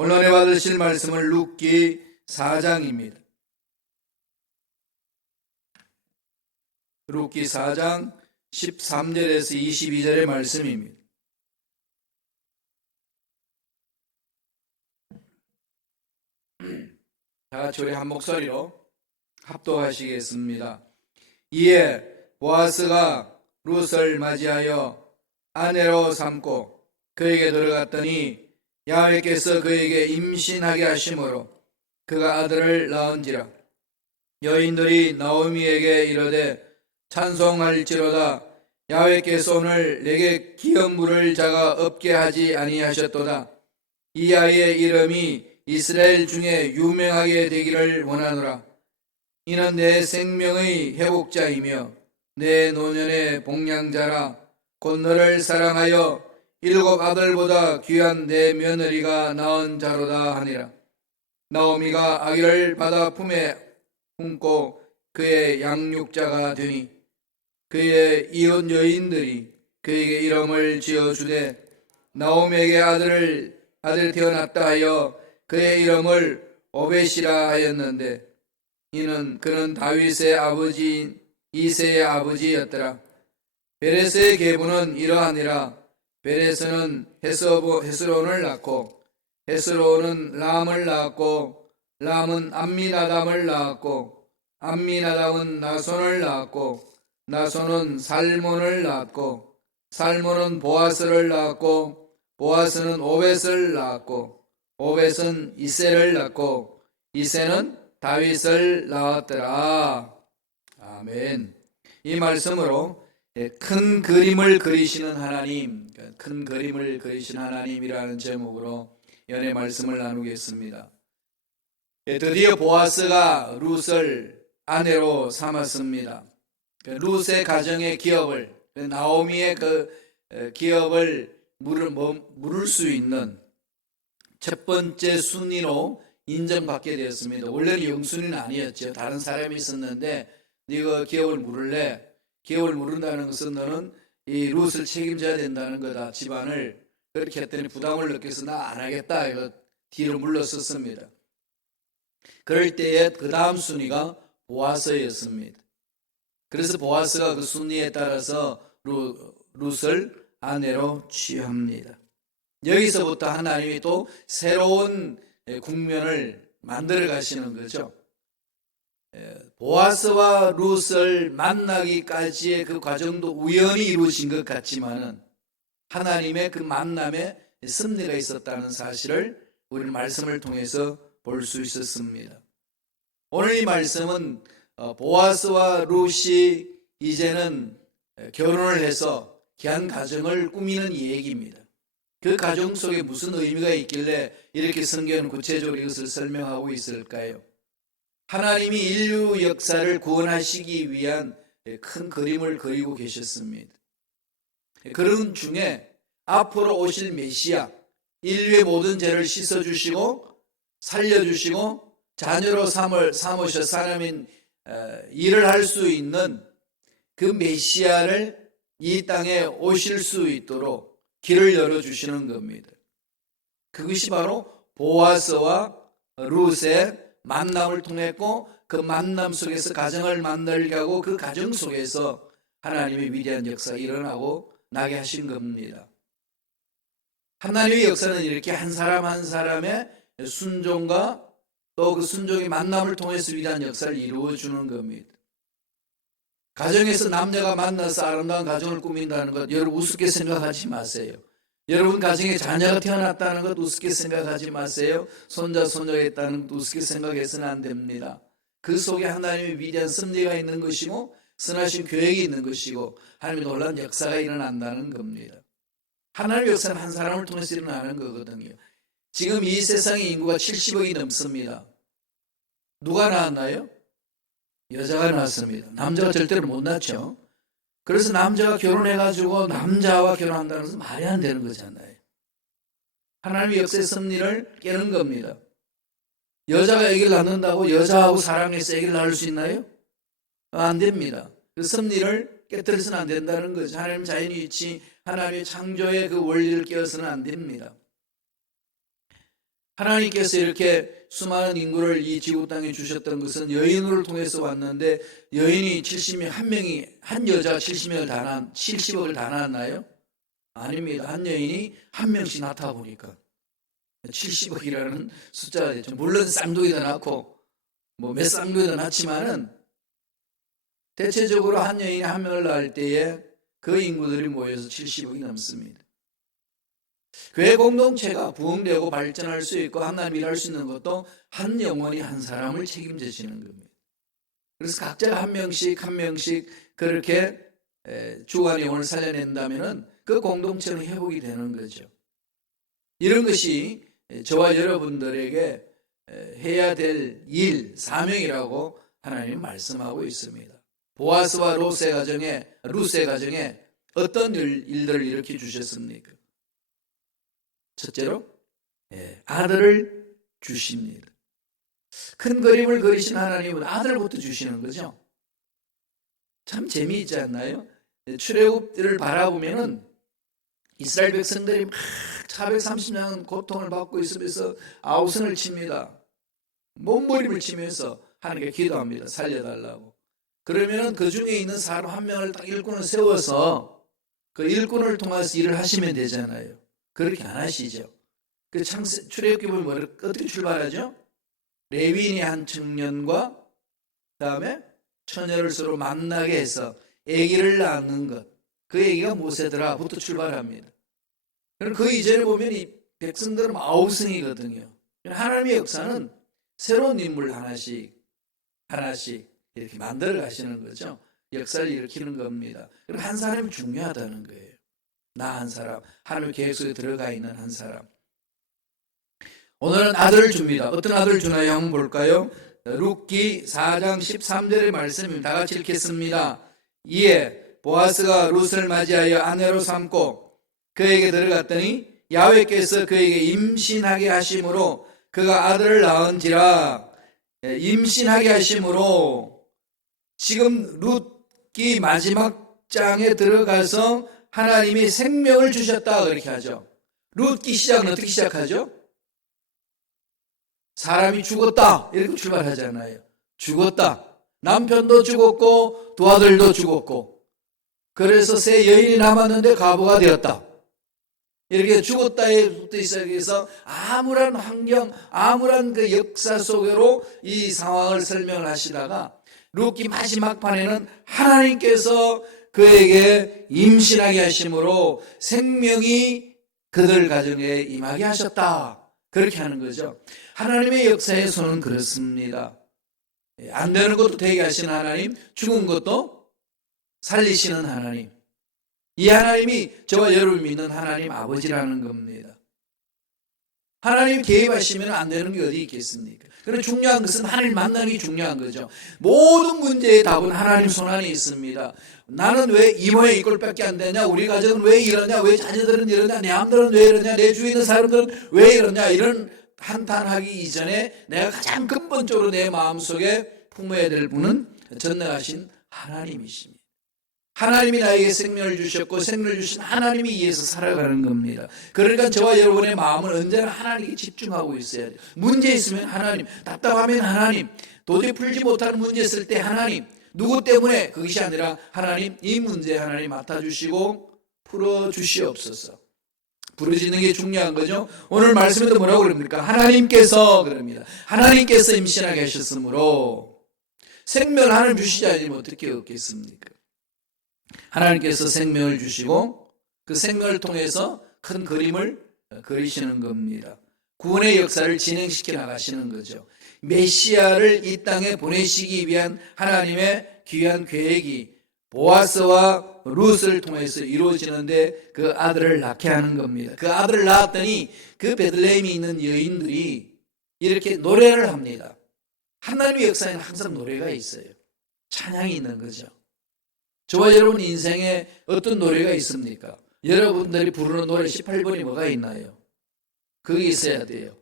오늘 은혜 받으실 말씀은 룻기 4장입니다. 룻기 4장 13절에서 22절의 말씀입니다. 다 같이 우리 한 목소리로 합독하시겠습니다. 이에 보아스가 룻을 맞이하여 아내로 삼고 그에게 들어갔더니 야훼께서 그에게 임신하게 하심으로 그가 아들을 낳은지라. 여인들이 나오미에게 이르되 찬송할지로다. 야훼께서 오늘 내게 기업 물을 자가 없게 하지 아니하셨도다. 이 아이의 이름이 이스라엘 중에 유명하게 되기를 원하노라. 이는 내 생명의 회복자이며 내 노년의 복량자라. 곧 너를 사랑하여 7 아들보다 귀한 내 며느리가 낳은 자로다 하니라. 나오미가 아기를 받아 품에 품고 그의 양육자가 되니 그의 이웃 여인들이 그에게 이름을 지어주되 나오미에게 아들이 태어났다 하여 그의 이름을 오벳이라 하였는데 그는 다윗의 아버지인 이새의 아버지였더라. 베레스의 계보는 이러하니라. 베레스는 헤스론을 낳고 헤스론은 람을 낳았고 람은 암미나담을 낳았고 암미나담은 나손을 낳았고 나손은 살몬을 낳았고 살몬은 보아스를 낳았고 보아스는 오벳을 낳았고 오벳은 이새를 낳고 이새는 다윗을 낳았더라. 아멘. 이 말씀으로 큰 그림을 그리시는 하나님, 큰 그림을 그리시는 하나님이라는 제목으로 연의 말씀을 나누겠습니다. 드디어 보아스가 룻을 아내로 삼았습니다. 룻의 가정의 기업을, 나오미의 그 기업을 물을 수 있는 첫 번째 순위로 인정받게 되었습니다. 원래는 영순위는 아니었죠. 다른 사람이 있었는데 네가 기업을 물을래? 기업을 물은다는 것은 너는 이 룻을 책임져야 된다는 거다. 집안을. 그렇게 했더니 부담을 느껴서 나 안 하겠다. 이거 뒤로 물러섰습니다. 그럴 때에 그 다음 순위가 보아스였습니다. 그래서 보아스가 그 순위에 따라서 룻을 아내로 취합니다. 여기서부터 하나님이 또 새로운 국면을 만들어 가시는 거죠. 보아스와 룻을 만나기까지의 그 과정도 우연히 이루어진 것 같지만은 하나님의 그 만남에 섭리가 있었다는 사실을 우리는 말씀을 통해서 볼 수 있었습니다. 오늘 이 말씀은 보아스와 룻이 이제는 결혼을 해서 귀한 가정을 꾸미는 얘기입니다. 그 가정 속에 무슨 의미가 있길래 이렇게 성경은 구체적으로 이것을 설명하고 있을까요? 하나님이 인류 역사를 구원하시기 위한 큰 그림을 그리고 계셨습니다. 그런 중에 앞으로 오실 메시아, 인류의 모든 죄를 씻어주시고 살려주시고 자녀로 삼으셔 사람인 일을 할 수 있는 그 메시아를 이 땅에 오실 수 있도록 길을 열어주시는 겁니다. 그것이 바로 보아스와 룻의 만남을 통했고 그 만남 속에서 가정을 만들게 하고 그 가정 속에서 하나님의 위대한 역사가 일어나고 나게 하신 겁니다. 하나님의 역사는 이렇게 한 사람 한 사람의 순종과 또 그 순종의 만남을 통해서 위대한 역사를 이루어주는 겁니다. 가정에서 남녀가 만나서 아름다운 가정을 꾸민다는 것 여러분 우습게 생각하지 마세요. 여러분 가정에 자녀가 태어났다는 것 우습게 생각하지 마세요. 손자 손녀가 있다는 것 우습게 생각해서는 안 됩니다. 그 속에 하나님의 위대한 섭리가 있는 것이고 선하신 계획이 있는 것이고 하나님의 놀라운 역사가 일어난다는 겁니다. 하나님의 역사는 한 사람을 통해서 일어나는 거거든요. 지금 이 세상의 인구가 70억이 넘습니다. 누가 낳았나요? 여자가 낳았습니다. 남자가 절대로 못 낳죠. 그래서 남자가 결혼해가지고 남자와 결혼한다는 것은 말이 안 되는 거잖아요. 하나님의 역사의 섭리를 깨는 겁니다. 여자가 아기를 낳는다고 여자하고 사랑해서 아기를 낳을 수 있나요? 안 됩니다. 그 섭리를 깨뜨려서는 안 된다는 거죠. 하나님 자연의 이치, 하나님의 창조의 그 원리를 깨어서는 안 됩니다. 하나님께서 이렇게 수많은 인구를 이 지구 땅에 주셨던 것은 여인을 통해서 왔는데, 여인이 70명, 한 명이, 한 여자 70억을 다 낳았나요? 아닙니다. 한 여인이 한 명씩 낳다 보니까 70억이라는 숫자가 됐죠. 물론 쌍둥이도 낳고 뭐 몇 쌍둥이도 낳지만은 대체적으로 한 여인이 한 명을 낳을 때에 그 인구들이 모여서 70억이 넘습니다. 교회 공동체가 부흥되고 발전할 수 있고 하나님 일할 수 있는 것도 한 영혼이 한 사람을 책임지시는 겁니다. 그래서 각자가 한 명씩 그렇게 주간 영혼을 살려낸다면은 그 공동체는 회복이 되는 거죠. 이런 것이 저와 여러분들에게 해야 될 일, 사명이라고 하나님 말씀하고 있습니다. 보아스와 루스의 가정에 어떤 일들을 일으켜 주셨습니까? 첫째로 아들을 주십니다. 큰 그림을 그리신 하나님은 아들부터 주시는 거죠. 참 재미있지 않나요? 출애굽을 바라보면은 이스라엘 백성들이 막 430년 고통을 받고 있으면서 아우성을 칩니다. 몸부림을 치면서 하나님께 기도합니다. 살려달라고. 그러면은 그 중에 있는 사람 한 명을 딱 일꾼을 세워서 그 일꾼을 통해서 일을 하시면 되잖아요. 그렇게 안 하시죠. 그 출애굽기 보면 어떻게 출발하죠? 레위인의 한 청년과 그다음에 처녀를 서로 만나게 해서 아기를 낳는 것. 그 아기가 모세더라부터 출발합니다. 그 이전에 보면 이 백성들은 아우성이거든요. 하나님의 역사는 새로운 인물 하나씩 이렇게 만들어 가시는 거죠. 역사를 일으키는 겁니다. 그럼 한 사람이 중요하다는 거예요. 나 한 사람, 하나님의 계획 속에 들어가 있는 한 사람. 오늘은 아들을 줍니다. 어떤 아들을 주나요? 한번 볼까요? 룻기 4장 13절의 말씀을 다 같이 읽겠습니다. 이에 보아스가 룻을 맞이하여 아내로 삼고 그에게 들어갔더니 야훼께서 그에게 임신하게 하심으로 그가 아들을 낳은지라. 임신하게 하심으로 지금 룻기 마지막 장에 들어가서 하나님이 생명을 주셨다 그렇게 하죠. 룻기 시작은 어떻게 시작하죠? 사람이 죽었다 이렇게 출발하잖아요. 죽었다. 남편도 죽었고 두 아들도 죽었고 그래서 세 여인이 남았는데 과부가 되었다. 이렇게 죽었다부터 시작해서 아무런 환경, 아무런 그 역사 속으로 이 상황을 설명을 하시다가 룻기 마지막 판에는 하나님께서 그에게 임신하게 하심으로 생명이 그들 가정에 임하게 하셨다. 그렇게 하는 거죠. 하나님의 역사의 손은 그렇습니다. 안 되는 것도 되게 하시는 하나님, 죽은 것도 살리시는 하나님. 이 하나님이 저와 여러분이 믿는 하나님 아버지라는 겁니다. 하나님 개입하시면 안 되는 게 어디 있겠습니까? 그런데 중요한 것은 하나님 만나는 게 중요한 거죠. 모든 문제의 답은 하나님 손 안에 있습니다. 나는 왜 이 모양 이 꼴밖에 안 되냐? 우리 가정은 왜 이러냐? 왜 자녀들은 이러냐? 내 아들은 왜 이러냐? 내 주위에 있는 사람들은 왜 이러냐? 이런 한탄하기 이전에 내가 가장 근본적으로 내 마음속에 품어야 될 분은 전능하신 하나님이십니다. 하나님이 나에게 생명을 주셨고 생명을 주신 하나님이 위해서 살아가는 겁니다. 그러니까 저와 여러분의 마음은 언제나 하나님께 집중하고 있어야 돼요. 문제 있으면 하나님, 답답하면 하나님, 도저히 풀지 못하는 문제 있을 때 하나님, 누구 때문에 그것이 아니라 하나님, 이 문제 하나님 맡아주시고 풀어주시옵소서. 부르짖는 게 중요한 거죠. 오늘 말씀에도 뭐라고 그럽니까? 하나님께서 그럽니다. 하나님께서 임신하게 하셨으므로 생명을 하나님 주시지 않으면 어떻게 얻겠습니까? 하나님께서 생명을 주시고 그 생명을 통해서 큰 그림을 그리시는 겁니다. 구원의 역사를 진행시켜 나가시는 거죠. 메시아를 이 땅에 보내시기 위한 하나님의 귀한 계획이 보아스와 룻을 통해서 이루어지는데 그 아들을 낳게 하는 겁니다. 그 아들을 낳았더니 그 베들레헴에 있는 여인들이 이렇게 노래를 합니다. 하나님의 역사에는 항상 노래가 있어요. 찬양이 있는 거죠. 저와 여러분 인생에 어떤 노래가 있습니까? 여러분들이 부르는 노래 18번이 뭐가 있나요? 그게 있어야 돼요.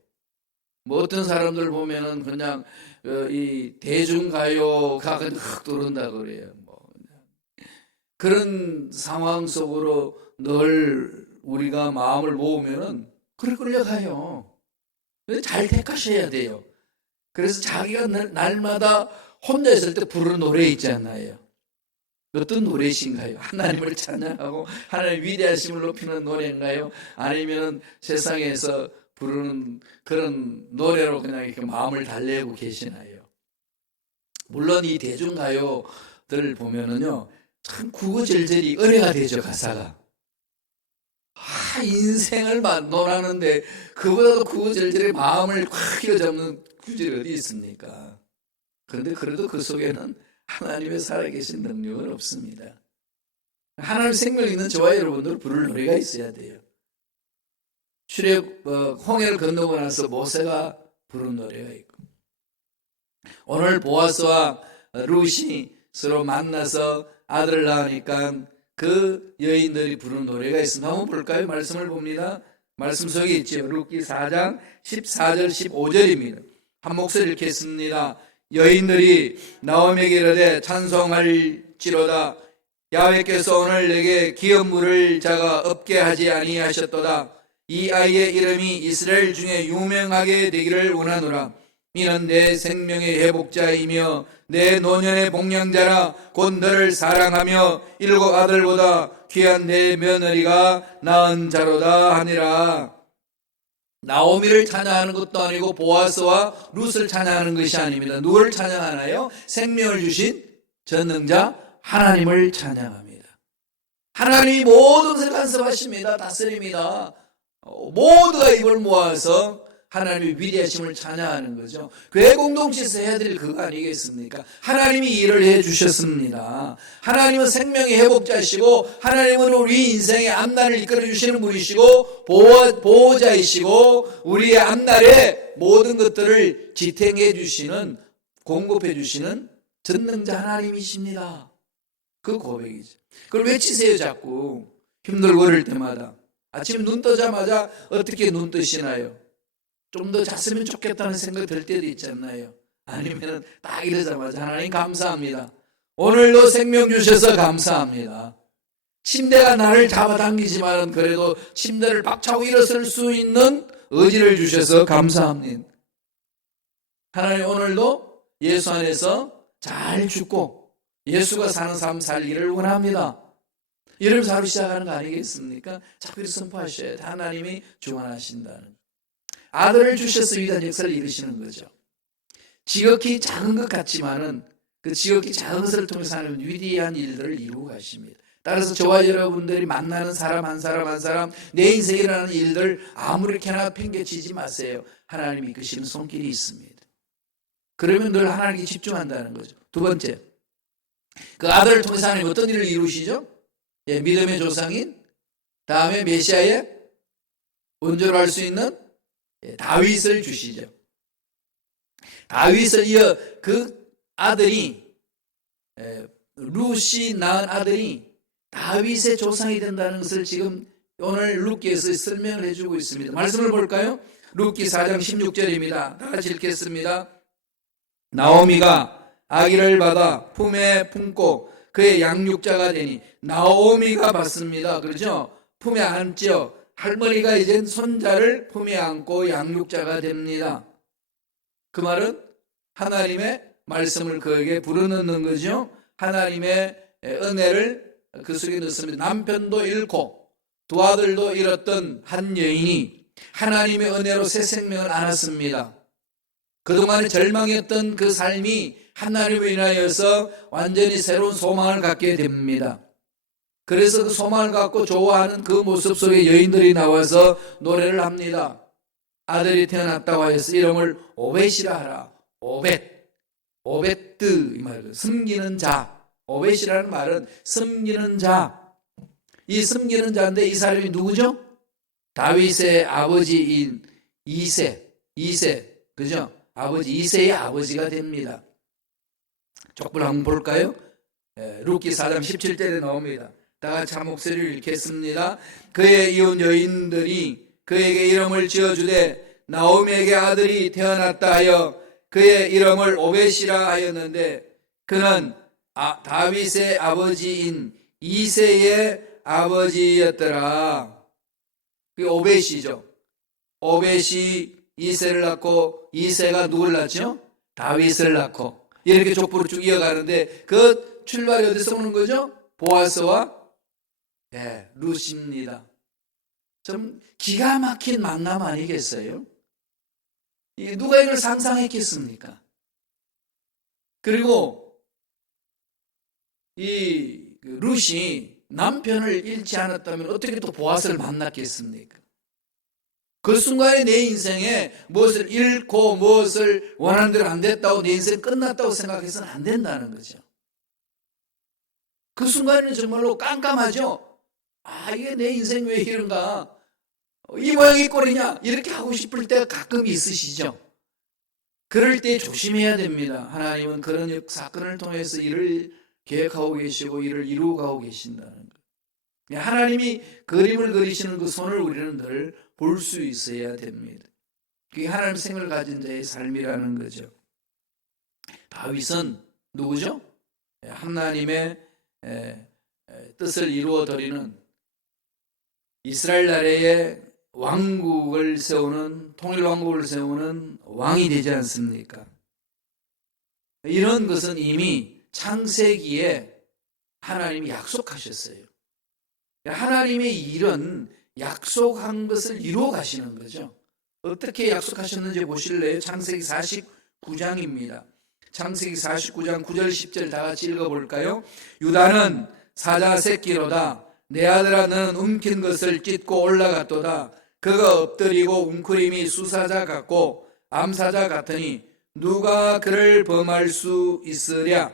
뭐 어떤 사람들 보면은 그냥 이 대중가요가 확 들어온다 그래요. 그런 상황 속으로 늘 우리가 마음을 모으면은 그래 끌려가요. 잘 택하셔야 돼요. 그래서 자기가 날마다 혼자 있을 때 부르는 노래 있지 않나요? 어떤 노래이신가요? 하나님을 찬양하고 하나님의 위대하심을 높이는 노래인가요? 아니면 세상에서 부르는 그런 노래로 그냥 이렇게 마음을 달래고 계시나요? 물론 이 대중가요들 보면은요, 참 구구절절이 은혜가 되죠, 가사가. 인생을 논하는데 그보다도 구구절절의 마음을 확 휘어잡는 구절이 어디 있습니까? 그런데 그래도 그 속에는 하나님의 살아계신 능력은 없습니다. 하나님 생명 있는 저와 여러분들 부를 노래가 있어야 돼요. 홍해를 건너고 나서 모세가 부른 노래가 있고, 오늘 보아스와 룻이 서로 만나서 아들을 낳으니까 그 여인들이 부른 노래가 있습니다. 한번 볼까요? 말씀을 봅니다. 말씀 속에 있죠. 룻기 4장 14절 15절입니다. 한 목소리 읽겠습니다. 여인들이 나오미에게 이르되 찬송할지로다. 야훼께서 오늘 내게 기업 물을 자가 없게 하지 아니하셨도다. 이 아이의 이름이 이스라엘 중에 유명하게 되기를 원하노라. 이는 내 생명의 회복자이며 내 노년의 복량자라. 곧 너를 사랑하며 7 아들보다 귀한 내 며느리가 낳은 자로다 하니라. 나오미를 찬양하는 것도 아니고 보아스와 룻을 찬양하는 것이 아닙니다. 누구를 찬양하나요? 생명을 주신 전능자 하나님을 찬양합니다. 하나님이 모든 것을 간섭하십니다. 다스립니다. 모두가 입을 모아서 하나님의 위대하심을 찬양하는 거죠. 교회 공동체에서 해야 될 그거 아니겠습니까? 하나님이 일을 해주셨습니다. 하나님은 생명의 회복자이시고, 하나님은 우리 인생의 앞날을 이끌어주시는 분이시고, 보호자이시고, 우리의 앞날에 모든 것들을 지탱해 주시는, 공급해 주시는 전능자 하나님이십니다. 그 고백이죠. 그걸 외치세요. 자꾸 힘들고 그럴 때마다. 아침 눈 뜨자마자 어떻게 눈 뜨시나요? 좀 더 잤으면 좋겠다는 생각이 들 때도 있잖아요. 아니면 딱 이러자마자 하나님 감사합니다. 오늘도 생명 주셔서 감사합니다. 침대가 나를 잡아당기지만 그래도 침대를 박차고 일어설 수 있는 의지를 주셔서 감사합니다. 하나님 오늘도 예수 안에서 잘 죽고 예수가 사는 삶 살기를 원합니다. 이러면서 하루 시작하는 거 아니겠습니까? 자꾸 이렇게 선포하셔야 돼. 하나님이 주관하신다는. 아들을 주셔서 위대한 역사를 이루시는 거죠. 지극히 작은 것 같지만은 그 지극히 작은 것을 통해서 하는 위대한 일들을 이루고 가십니다. 따라서 저와 여러분들이 만나는 사람 한 사람 한 사람, 내 인생에 일어나는 일들 아무렇게나 팽개치지 마세요. 하나님이 이끄시는 손길이 있습니다. 그러면 늘 하나님께 집중한다는 거죠. 두 번째, 그 아들을 통해서 하나님 어떤 일을 이루시죠? 예, 믿음의 조상인 다음에 메시아의 원조로 할 수 있는 다윗을 주시죠. 다윗을 이어 그 아들이, 룻이 낳은 아들이 다윗의 조상이 된다는 것을 지금 오늘 룻기에서 설명을 해주고 있습니다. 말씀을 볼까요? 룻기 4장 16절입니다. 다 같이 읽겠습니다. 나오미가 아기를 받아 품에 품고 그의 양육자가 되니, 나오미가 받습니다. 그렇죠? 품에 안죠. 할머니가 이젠 손자를 품에 안고 양육자가 됩니다. 그 말은 하나님의 말씀을 그에게 불어넣는 거죠. 하나님의 은혜를 그 속에 넣습니다. 남편도 잃고 두 아들도 잃었던 한 여인이 하나님의 은혜로 새 생명을 안았습니다. 그동안에 절망했던 그 삶이 하나님을 인하여서 완전히 새로운 소망을 갖게 됩니다. 그래서 그 소망을 갖고 좋아하는 그 모습 속에 여인들이 나와서 노래를 합니다. 아들이 태어났다고 해서 이름을 오벳이라 하라. 오벳드, 이 말은 섬기는 자. 오벳이라는 말은 섬기는 자. 이 섬기는 자인데 이 사람이 누구죠? 다윗의 아버지인 이세, 그죠? 아버지 이세의 아버지가 됩니다. 족불 한번 볼까요? 룻기 4장 17절에 나옵니다. 다 같이 한 목소리를 읽겠습니다. 그의 이혼 여인들이 그에게 이름을 지어주되 나오미에게 아들이 태어났다 하여 그의 이름을 오벳이라 하였는데, 그는 다윗의 아버지인 이세의 아버지였더라. 그게 오벳이죠. 오벳이 이새를 낳고 이새가 누굴 낳죠? 다윗을 낳고 이렇게 족보로 쭉 이어가는데 그 출발이 어디서 오는 거죠? 보아스와 룻입니다. 좀 기가 막힌 만남 아니겠어요? 누가 이걸 상상했겠습니까? 그리고 이 룻이 남편을 잃지 않았다면 어떻게 또 보아스를 만났겠습니까? 그 순간에 내 인생에 무엇을 잃고 무엇을 원하는 대로 안 됐다고 내 인생 끝났다고 생각해서는 안 된다는 거죠. 그 순간에는 정말로 깜깜하죠. 이게 내 인생 왜 이런가? 이 모양이 꼴이냐? 이렇게 하고 싶을 때가 가끔 있으시죠. 그럴 때 조심해야 됩니다. 하나님은 그런 사건을 통해서 일을 계획하고 계시고 일을 이루어가고 계신다는 것. 하나님이 그림을 그리시는 그 손을 우리는 늘 볼 수 있어야 됩니다. 그게 하나님 생을 가진 자의 삶이라는 거죠. 다윗은 누구죠? 하나님의 뜻을 이루어 드리는 이스라엘 나라의 왕국을 세우는 통일왕국을 세우는 왕이 되지 않습니까? 이런 것은 이미 창세기에 하나님이 약속하셨어요. 하나님의 일은 약속한 것을 이루어 가시는 거죠. 어떻게 약속하셨는지 보실래요? 창세기 49장입니다. 창세기 49장 9절 10절 다 같이 읽어볼까요? 유다는 사자 새끼로다. 내 아들아 너는 움킨 것을 찢고 올라갔도다. 그가 엎드리고 웅크림이 수사자 같고 암사자 같으니 누가 그를 범할 수 있으랴.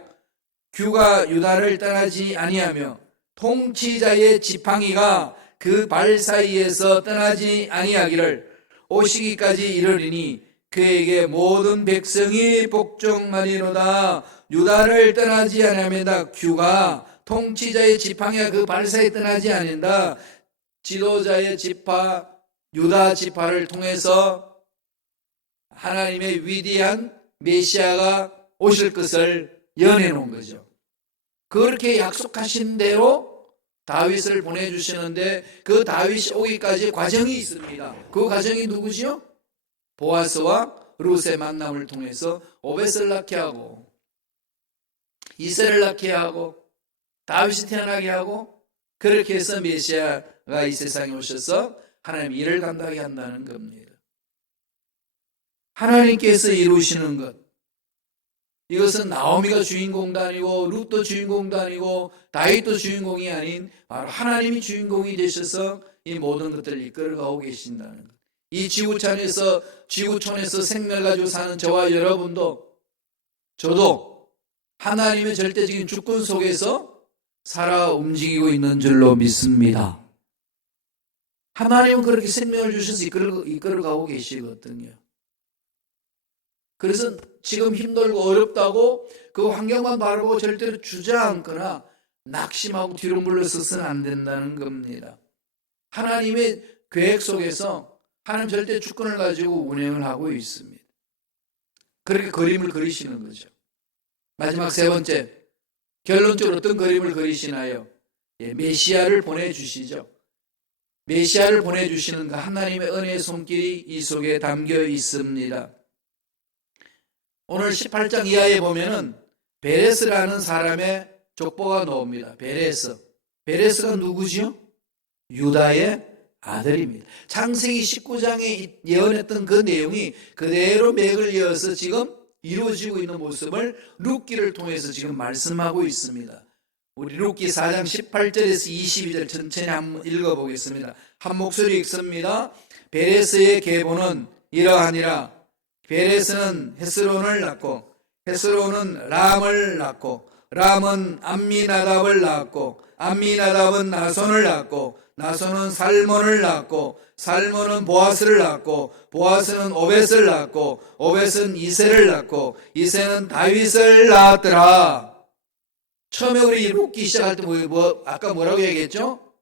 규가 유다를 떠나지 아니하며 통치자의 지팡이가 그 발 사이에서 떠나지 아니하기를 오시기까지 이르리니 그에게 모든 백성이 복종하리로다. 유다를 떠나지 아니하면다. 규가 통치자의 지팡이가 그 발 사이에 떠나지 않는다. 지도자의 지파 유다 지파를 통해서 하나님의 위대한 메시아가 오실 것을 연해놓은 거죠. 그렇게 약속하신 대로 다윗을 보내주시는데 그 다윗이 오기까지 과정이 있습니다. 그 과정이 누구지요? 보아스와 룻의 만남을 통해서 오벳을 낳게 하고 이새를 낳게 하고 다윗이 태어나게 하고 그렇게 해서 메시아가 이 세상에 오셔서 하나님 일을 감당하게 한다는 겁니다. 하나님께서 이루시는 것, 이것은 나오미가 주인공도 아니고 룻도 주인공도 아니고 다윗도 주인공이 아닌 바로 하나님이 주인공이 되셔서 이 모든 것들을 이끌어가고 계신다는 것. 이 지구촌에서 생명을 가지고 사는 저와 여러분도 저도 하나님의 절대적인 주권 속에서 살아 움직이고 있는 줄로 믿습니다. 하나님은 그렇게 생명을 주셔서 이끌어가고 계시거든요. 그래서 지금 힘들고 어렵다고 그 환경만 바라보고 절대로 주저앉거나 낙심하고 뒤로 물러서서는 안 된다는 겁니다. 하나님의 계획 속에서 하나님 절대 주권을 가지고 운행을 하고 있습니다. 그렇게 그림을 그리시는 거죠. 마지막 세 번째, 결론적으로 어떤 그림을 그리시나요? 메시아를 보내주시죠. 메시아를 보내주시는 그 하나님의 은혜의 손길이 이 속에 담겨 있습니다. 오늘 18장 이하에 보면은 베레스라는 사람의 족보가 나옵니다. 베레스가 누구지요? 유다의 아들입니다. 창세기 19장에 예언했던 그 내용이 그대로 맥을 이어서 지금 이루어지고 있는 모습을 룻기를 통해서 지금 말씀하고 있습니다. 우리 룻기 4장 18절에서 22절 천천히 한번 읽어보겠습니다. 한 목소리 읽습니다. 베레스의 계보는 이러하니라. 베레스는 헤스론을 낳고 헤스론은 람을 낳고 람은 암미나답을 낳았고 암미나답은 나손을 낳고 나손은 살몬을 낳고 살몬은 보아스를 낳고 보아스는 오벳을 낳고 오벳은 이새를 낳고 이새는 다윗을 낳았더라. 처음에 우리 룻기 시작할 때 아까 뭐라고 얘기했죠?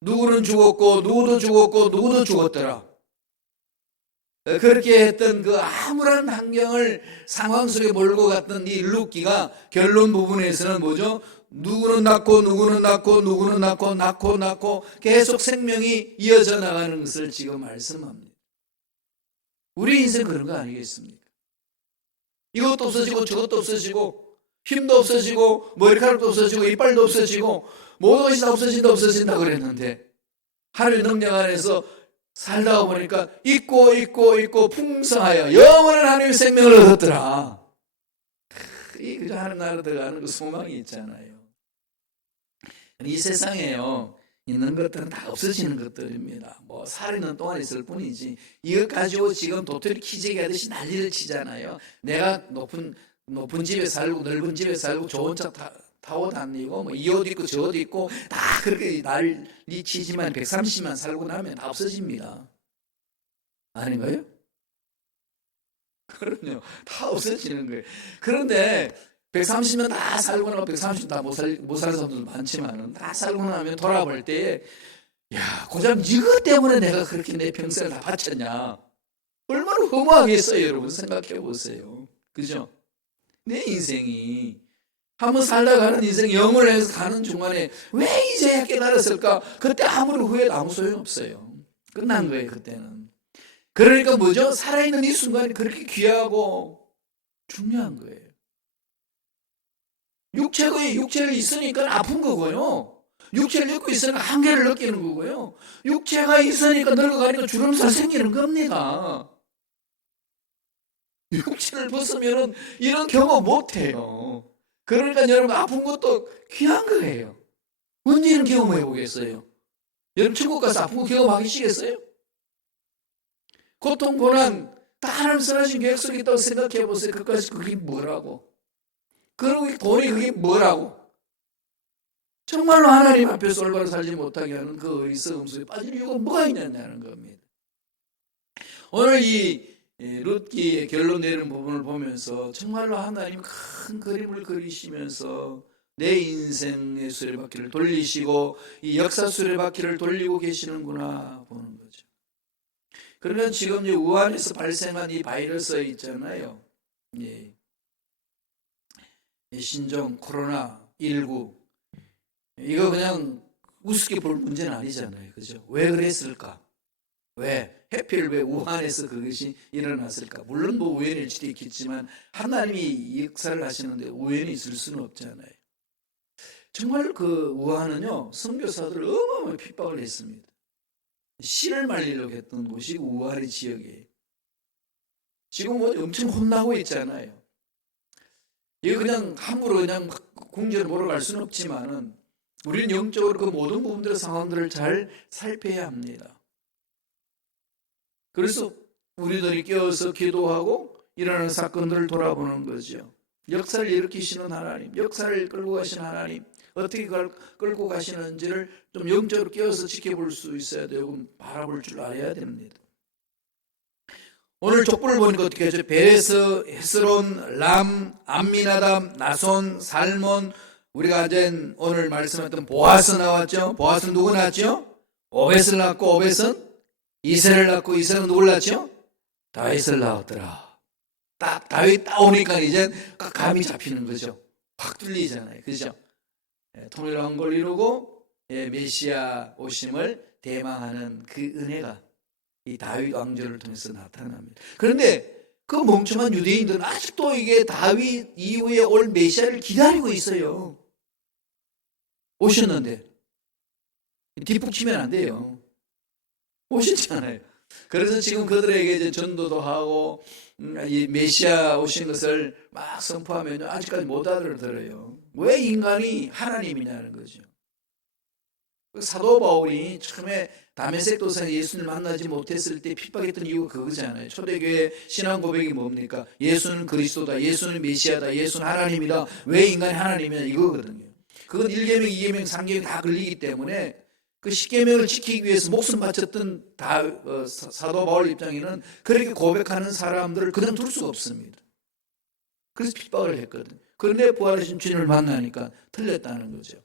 누구는 죽었고 누구도 죽었더라. 그렇게 했던 그 암울한 상황 속에 몰고 갔던 이 룻기가 결론 부분에서는 뭐죠? 누구는 낳고 낳고 계속 생명이 이어져 나가는 것을 지금 말씀합니다. 우리 인생 그런 거 아니겠습니까? 이것도 없어지고 저것도 없어지고 힘도 없어지고 머리카락도 없어지고 이빨도 없어지고 모든 것이 다 없어진다 그랬는데 하나님의 능력 안에서 살다가 보니까 있고 풍성하여 영원한 하나님의 생명을 얻었더라. 이 하나님 나라 들어가는 그 소망이 있잖아요. 이 세상에요 있는 것들은 다 없어지는 것들입니다. 뭐 살아있는 동안 있을 뿐이지 이것 가지고 지금 도토리 키재기 하듯이 난리를 치잖아요. 내가 높은 집에 살고 넓은 집에 살고 좋은 차 타고 다니고 뭐 이 옷 입고 저 옷 입고 다 그렇게 난리 치지만 130만 살고 나면 다 없어집니다. 아닌가요? 그럼요. 다 없어지는 거예요. 그런데 130년 다 살고 나면 130년 다 못 살 사람들도 많지만 다 살고 나면 돌아볼 때에 야, 고작 이것 때문에 내가 그렇게 내 평생을 다 바쳤냐. 얼마나 허무하겠어요, 여러분. 생각해 보세요. 그죠? 내 인생이 한번 살다가 가는 인생 영원을 해서 가는 중간에 왜 이제야 깨달았을까? 그때 아무리 후회도 아무 소용없어요. 끝난 거예요, 그때는. 그러니까 뭐죠? 살아있는 이 순간이 그렇게 귀하고 중요한 거예요. 육체가 있으니까 아픈 거고요. 육체를 입고 있으니까 한계를 느끼는 거고요. 육체가 있으니까 늙어가니까 주름살 생기는 겁니다. 육체를 벗으면 이런 경험 못 해요. 그러니까 여러분 아픈 것도 귀한 거예요. 언제 이런 경험해 보겠어요? 여러분 천국 가서 아픈 거 경험하기 싫겠어요? 고통, 고난 다 하나님 선하신 계획 속에 있다고 생각해 보세요. 그게 뭐라고? 그리고 돈이 그게 뭐라고? 정말로 하나님 앞에서 올바로 살지 못하게 하는 그 어리석음 속에 빠질 이유가 뭐가 있냐는 겁니다. 오늘 이 룻기의 결론 내리는 부분을 보면서 정말로 하나님 큰 그림을 그리시면서 내 인생의 수레바퀴를 돌리시고 이 역사 수레바퀴를 돌리고 계시는구나 보는 거죠. 그러면 지금 우한에서 발생한 이 바이러스 있잖아요. 예. 신종 코로나19 이거 그냥 우습게 볼 문제는 아니잖아요. 그죠? 왜 그랬을까? 왜? 하필 왜 우한에서 그것이 일어났을까? 물론 뭐 우연일 수도 있겠지만 하나님이 역사를 하시는데 우연이 있을 수는 없잖아요. 정말 그 우한은요 선교사들을 어마어마하게 핍박을 했습니다. 씨를 말리려고 했던 곳이 우한의 지역이에요. 지금 뭐 엄청 혼나고 있잖아요. 이거 그냥 함부로 그냥 궁지를 보러 갈 수는 없지만은 우리는 영적으로 그 모든 부분들의 상황들을 잘 살펴야 합니다. 그래서 우리들이 깨어서 기도하고 일어나는 사건들을 돌아보는 거죠. 역사를 일으키시는 하나님, 역사를 끌고 가시는 하나님, 어떻게 끌고 가시는지를 좀 영적으로 깨어서 지켜볼 수 있어야 되고 바라볼 줄 알아야 됩니다. 오늘 족보를 보니까 어떻게 하죠? 베레스, 헤스론, 람, 암미나답, 나손, 살몬, 우리가 이제 오늘 말씀했던 보아스 나왔죠? 보아스는 누구 낳았죠? 오벳을 낳고 오벳은 이세를 낳고 이세는 누굴 낳았죠? 다윗을 낳았더라. 딱 다윗 따오니까 이제 감이 잡히는 거죠. 확 뚫리잖아요. 그죠? 통일한 걸 이루고 메시아 오심을 대망하는 그 은혜가 이 다윗 왕조를 통해서 나타납니다. 그런데 그 멍청한 유대인들은 아직도 이게 다윗 이후에 올 메시아를 기다리고 있어요. 오셨는데 뒷북치면 안 돼요. 오셨잖아요. 그래서 지금 그들에게 이제 전도도 하고 이 메시아 오신 것을 막 선포하면 아직까지 못 알아들어요. 왜 인간이 하나님이냐는 거죠. 사도 바울이 처음에 다메섹 도상에 예수를 만나지 못했을 때 핍박했던 이유가 그거잖아요. 초대교회 신앙 고백이 뭡니까? 예수는 그리스도다, 예수는 메시아다, 예수는 하나님이다. 왜 인간이 하나님이냐 이거거든요. 그건 1계명, 2계명, 3계명 다 걸리기 때문에 그 10계명을 지키기 위해서 목숨 바쳤던 사도 바울 입장에는 그렇게 고백하는 사람들을 그냥 둘 수가 없습니다. 그래서 핍박을 했거든요. 그런데 부활하신 주님을 만나니까 틀렸다는 거죠.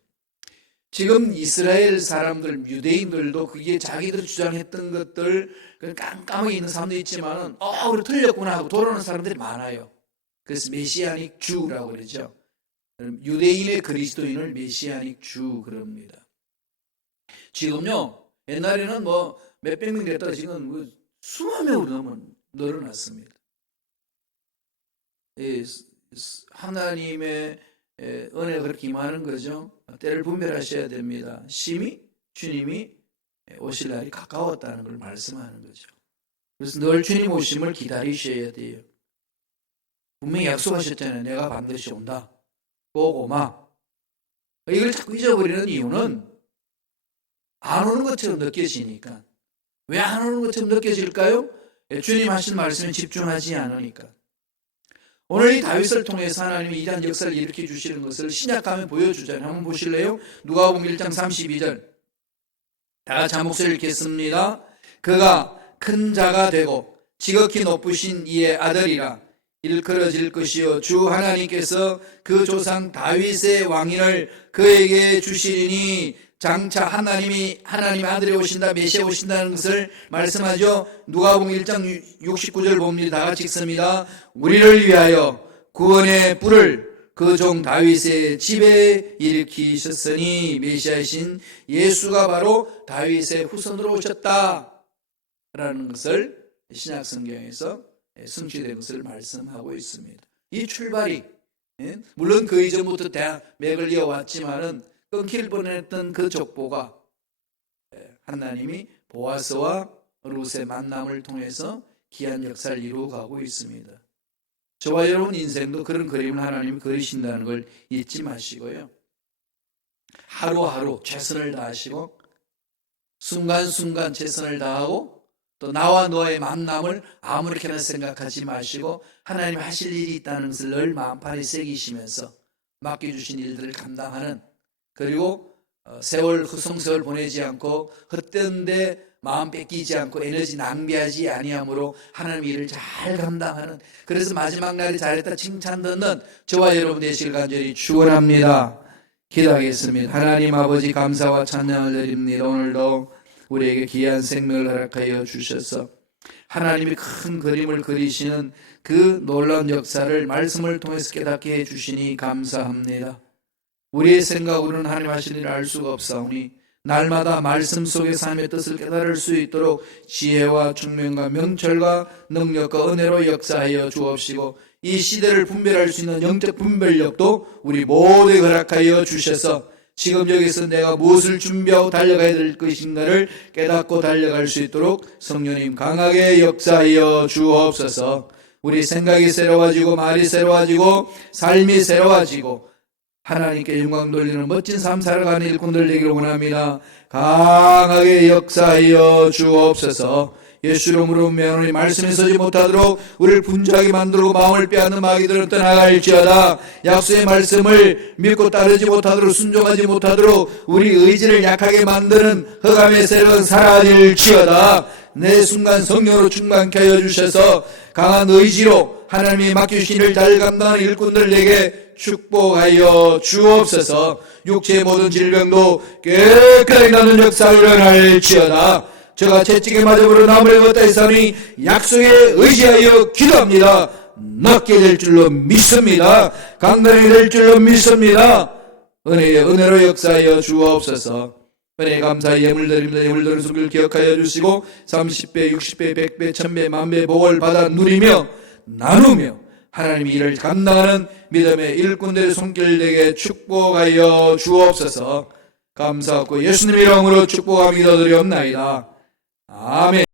지금 이스라엘 사람들, 유대인들도 그게 자기들이 주장했던 것들 깜깜하게 있는 사람도 있지만은 그래 틀렸구나 하고 돌아오는 사람들이 많아요. 그래서 메시아닉 주라고 그러죠. 유대인의 그리스도인을 메시아닉 주 그럽니다. 지금요 옛날에는 뭐 몇백 명 됐다가 지금 수만 명으로 넘은 늘어났습니다. 하나님의 은혜가 그렇게 임하는 거죠. 때를 분별하셔야 됩니다. 심히 주님이 오실 날이 가까웠다는 걸 말씀하는 거죠. 그래서 늘 주님 오심을 기다리셔야 돼요. 분명히 약속하셨잖아요. 내가 반드시 온다. 꼭 오마. 이걸 자꾸 잊어버리는 이유는 안 오는 것처럼 느껴지니까. 왜 안 오는 것처럼 느껴질까요? 주님 하신 말씀에 집중하지 않으니까. 오늘 이 다윗을 통해서 하나님이 이러한 역사를 일으켜 주시는 것을 신약하면 보여주잖아요. 한번 보실래요? 누가복음 1장 32절. 다 같이 한 목소리 읽겠습니다. 그가 큰 자가 되고 지극히 높으신 이의 아들이라 일컬어질 것이요 주 하나님께서 그 조상 다윗의 왕위를 그에게 주시리니. 장차 하나님의 아들이 오신다, 메시아 오신다는 것을 말씀하죠. 누가복음 1장 69절 봅니다. 다 같이 읽습니다. 우리를 위하여 구원의 뿔을 그 종 다윗의 집에 일으키셨으니 메시아이신 예수가 바로 다윗의 후손으로 오셨다 라는 것을 신약 성경에서 성취된 것을 말씀하고 있습니다. 이 출발이 물론 그 이전부터 맥을 이어왔지만은 끊길 뻔했던 그 족보가 하나님이 보아스와 룻의 만남을 통해서 귀한 역사를 이루어가고 있습니다. 저와 여러분 인생도 그런 그림을 하나님이 그리신다는 걸 잊지 마시고요. 하루하루 최선을 다하시고 순간순간 최선을 다하고 또 나와 너의 만남을 아무렇게나 생각하지 마시고 하나님 하실 일이 있다는 것을 늘 마음판에 새기시면서 맡겨주신 일들을 감당하는, 그리고 성세월 보내지 않고 헛된데 마음 뺏기지 않고 에너지 낭비하지 아니함으로 하나님의 일을 잘 감당하는, 그래서 마지막 날에 잘했다 칭찬 듣는 저와 여러분 되시길 간절히 축원합니다. 기도하겠습니다. 하나님 아버지 감사와 찬양을 드립니다. 오늘도 우리에게 귀한 생명을 허락하여 주셔서 하나님이 큰 그림을 그리시는 그 놀라운 역사를 말씀을 통해서 깨닫게 해주시니 감사합니다. 우리의 생각으로는 하나님 하실 일을 알 수가 없사오니 날마다 말씀 속에서 하나님의 뜻을 깨달을 수 있도록 지혜와 총명과 명철과 능력과 은혜로 역사하여 주옵시고 이 시대를 분별할 수 있는 영적 분별력도 우리 모두에 허락하여 주셔서 지금 여기서 내가 무엇을 준비하고 달려가야 될 것인가를 깨닫고 달려갈 수 있도록 성령님 강하게 역사하여 주옵소서. 우리 생각이 새로워지고 말이 새로워지고 삶이 새로워지고 하나님께 영광 돌리는 멋진 삶 살아가는 일꾼들 되기를 원합니다. 강하게 역사하여 주옵소서. 예수 이름으로 명하노니 말씀에 서지 못하도록 우리를 분주하게 만들고 마음을 빼앗는 마귀들은 떠나갈지어다. 약속의 말씀을 믿고 따르지 못하도록 순종하지 못하도록 우리 의지를 약하게 만드는 흑암의 세력은 사라질지어다. 내 순간 성령으로 충만케 하여 주셔서 강한 의지로 하나님이 맡기신 일을 잘 감당하는 일꾼들에게 축복하여 주옵소서. 육체의 모든 질병도 깨끗하게 나는 역사가 일어날지어다. 저가 채찍에 맞아버려 나무를 걷다 했사니 약속에 의지하여 기도합니다. 낫게 될 줄로 믿습니다. 강건하게 될 줄로 믿습니다. 은혜로 역사하여 주옵소서. 은혜 감사의 예물 드립니다. 예물 드리는 손길 기억하여 주시고 30배, 60배, 100배, 1000배, 만배 복을 받아 누리며 나누며 하나님의 일을 감당하는 믿음의 일꾼들의 손길에게 축복하여 주옵소서. 감사하고 예수님의 이름으로 축복하며 기도드리옵나이다. 아멘.